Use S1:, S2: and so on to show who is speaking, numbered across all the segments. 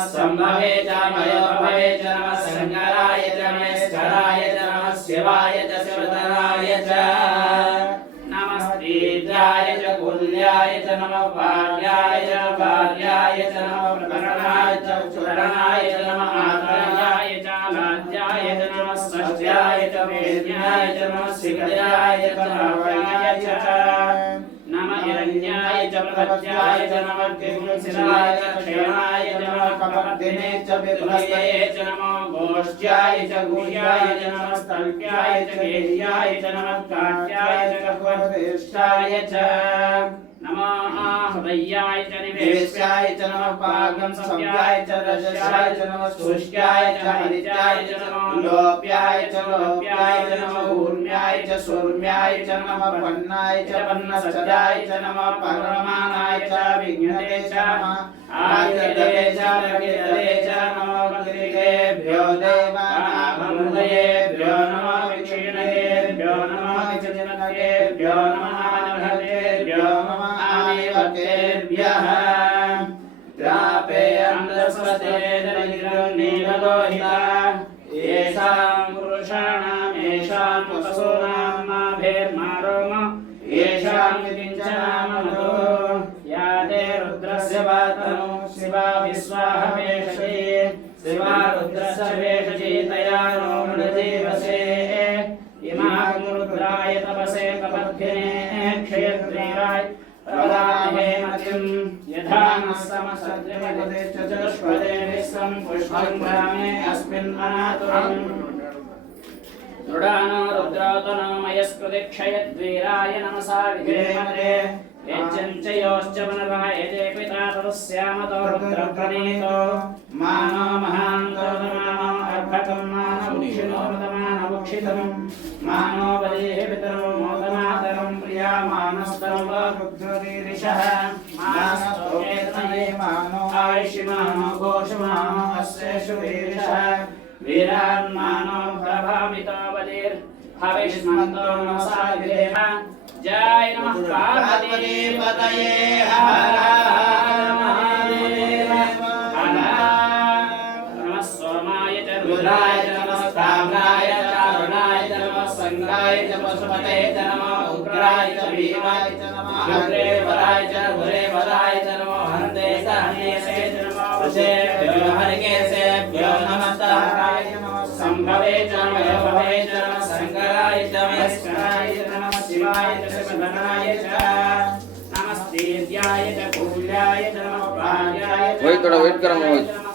S1: सम्भवे च मयोभवे च नमः सङ्गराय च महेश्वराय च नमः शिवाय च शिवतराय च नमस्तीर्याय च कुल्याय च नमः पार्याय च भार्याय च नमः प्रकरणाय च चरणाय च नमः आचार्याय च लाज्याय च नमः सत्याय च वेद्याय च नमः शिखराय च रावणाय च नम हिरण्याय च प्रपत्याय च नमः किंसिराय च क्षेमाय च नमः कपर्दिने च विद्मये च नमो गोष्ट्याय च गुह्याय च नमः स्तल्प्याय च गेह्याय च नमः काट्याय च गह्वरेष्ठाय च नमो हृदयाय च निवेश्याय च नमः पागं सव्याय च रजस्याय च नमः शुष्याय च हरित्याय च नमः लोप्याय च लोप्याय च नमः ऊर्म्याय च सूर्म्याय च नमः पन्नाय च पन्नसजाय च नमः परमानाय च विघ्नते च नमः आयुर्दये च रगिदये च नमः पत्रिकेभ्यो देवानामृदयेभ्यो नमः विक्षिणयेभ्यो नमः विचजनकेभ्यो नमः अनघतेभ्यो नमः देवतेभ्यः द्रापेऽन्द्रस्वतेर्नीरम् नीललोहिता येषाम् पुरुषाणाम् येषाम् वसूनाम् माभेर्मारोम येषाम् किञ्चनामनो या ते रुद्रस्य वातनु, शिवा विश्वाह शिवा रुद्रस्य वेषजे नो मृदेवसे इमाग्मुद्राय तपसे कपद्भिने क्षेत्रेराय प्रदा मतिं यथा न समसद्रिमगते चतुष्पदे विश्वं पुष्पं ग्रामे अस्मिन् अनातुरम् दृढानो रुद्रोतनो मयस्कृतिक्षयद्वीराय नमसा विधेमते यज्जञ्च योश्च पुनरः यजे पिता तदस्यामतो रुद्रप्रणीतो मानो रुद्ररीरिषः मानस्तोकेतनये मानो आयुष्यमानो घोषमानो अस्येषु रीरिषः वीरान्मानो प्रभामितो बलिर् हविष्मन्तो नमसा विदेह जय नमः पार्वती पतये हर हर संगाय च पशुपते च नमः उग्राय च भीमाय च नमः अग्रे वराय च गुरे वराय च नमो हन्ते सहनेसे च नमो वशेभ्यो हरिकेशेभ्यो नमस्ताराय नमः सम्भवे च मयोभवे च नमः शङ्कराय च महेश्वराय च नमः शिवाय च शिवधनाय च नमस्तेद्याय च कूल्याय च नमः प्राण्याय च
S2: Wait, थोड़ा wait करो,
S1: भार्याय
S2: मोहित।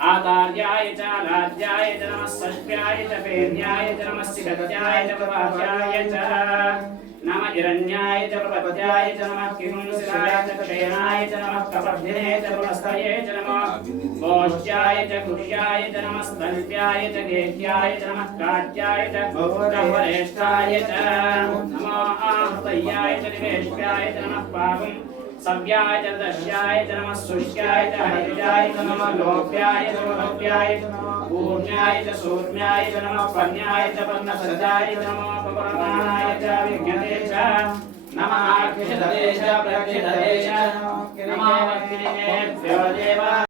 S1: नमः आचार्याय च लाज्याय च नमः षष्ट्याय च पेर्याय च नमः शिखत्याय च प्रभाष्याय च नम हिरण्याय च प्रपत्याय च नमः किंसिराय च क्षेणाय च नमः कपर्दिने च पुनस्तये च नमः गोष्ट्याय च गुह्याय च नमः स्तल्प्याय च गेह्याय च नमः काट्याय च गौरवरेष्ठाय च नमो आहृतय्याय च निवेश्याय च नमः पावम् सव्याय च दश्याय च नमः शुष्याय च हरिजाय च नमः लोप्याय च लोप्याय च नमः पूर्ण्याय च सूर्ण्याय च नमः पन्याय च पन्नसजाय च नमः पवमानाय च विघ्नते च नमः कृषदते च प्रकृषदते च नमः वक्तिनेभ्यो देवा